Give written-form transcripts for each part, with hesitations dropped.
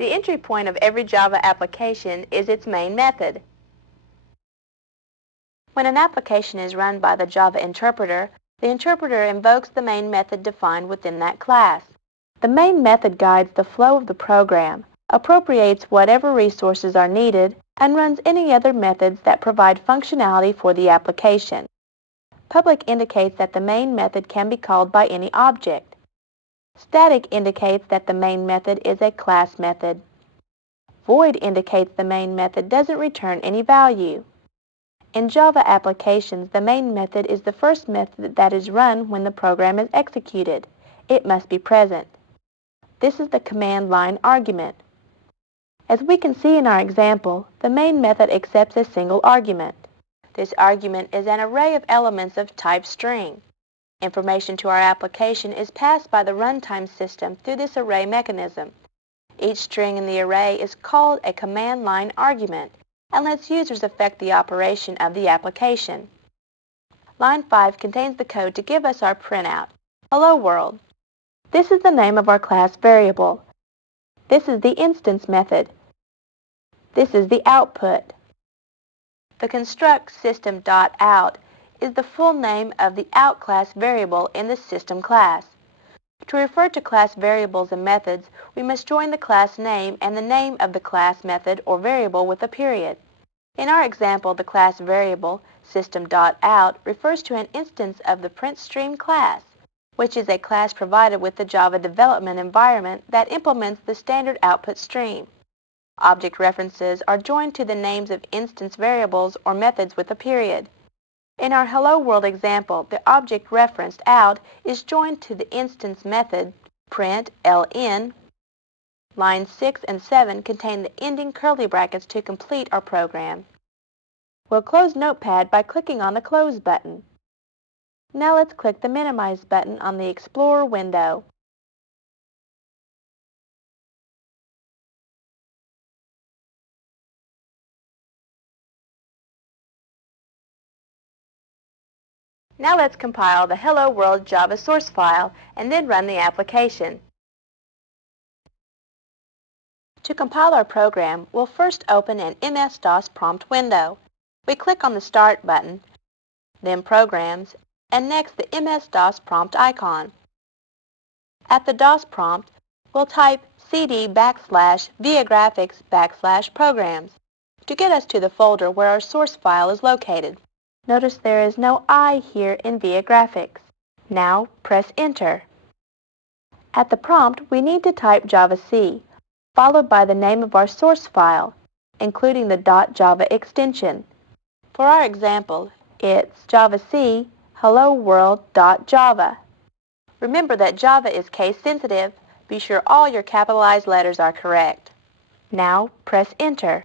The entry point of every Java application is its main method. When an application is run by the Java interpreter, the interpreter invokes the main method defined within that class. The main method guides the flow of the program, appropriates whatever resources are needed, and runs any other methods that provide functionality for the application. Public indicates that the main method can be called by any object. Static indicates that the main method is a class method. Void indicates the main method doesn't return any value. In Java applications, the main method is the first method that is run when the program is executed. It must be present. This is the command line argument. As we can see in our example, the main method accepts a single argument. This argument is an array of elements of type string. Information to our application is passed by the runtime system through this array mechanism. Each string in the array is called a command line argument and lets users affect the operation of the application. Line 5 contains the code to give us our printout, Hello World. This is the name of our class variable. This is the instance method. This is the output. The construct system.out is the full name of the out class variable in the system class. To refer to class variables and methods, we must join the class name and the name of the class method or variable with a period. In our example, the class variable system.out refers to an instance of the printstream class, which is a class provided with the Java development environment that implements the standard output stream. Object references are joined to the names of instance variables or methods with a period. In our Hello World example, the object referenced out is joined to the instance method println. Lines 6 and 7 contain the ending curly brackets to complete our program. We'll close Notepad by clicking on the Close button. Now let's click the Minimize button on the Explorer window. Now let's compile the Hello World Java source file and then run the application. To compile our program, we'll first open an MS-DOS prompt window. We click on the Start button, then Programs, and next the MS-DOS prompt icon. At the DOS prompt, we'll type cd/Viagrafix/programs to get us to the folder where our source file is located. Notice there is no I here in Viagrafix. Now press Enter. At the prompt, we need to type javac, followed by the name of our source file, including the .java extension. For our example, it's javac helloworld.java. Remember that Java is case sensitive. Be sure all your capitalized letters are correct. Now press Enter.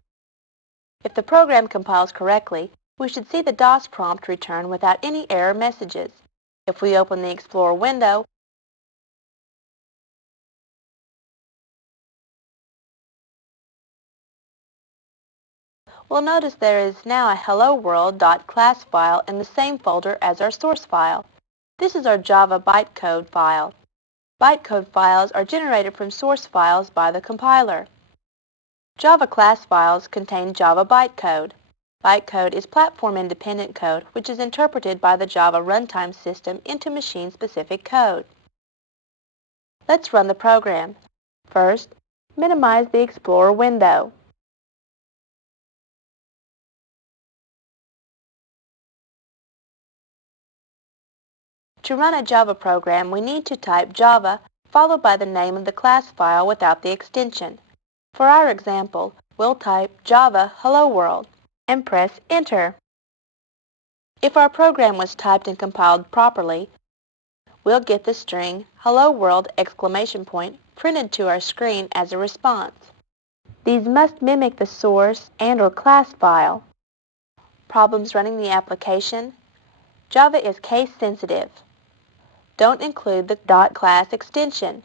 If the program compiles correctly, we should see the DOS prompt return without any error messages. If we open the Explorer window, we'll notice there is now a helloworld.class file in the same folder as our source file. This is our Java bytecode file. Bytecode files are generated from source files by the compiler. Java class files contain Java bytecode. Bytecode is platform-independent code which is interpreted by the Java runtime system into machine-specific code. Let's run the program. First, minimize the Explorer window. To run a Java program, we need to type Java followed by the name of the class file without the extension. For our example, we'll type Java Hello World and press Enter. If our program was typed and compiled properly, we'll get the string Hello World ! Printed to our screen as a response. These must mimic the source and/or class file. Problems running the application? Java is case sensitive. Don't include the .class extension.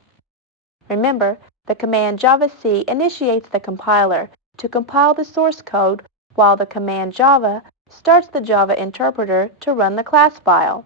Remember, the command javac initiates the compiler to compile the source code while the command Java starts the Java interpreter to run the class file.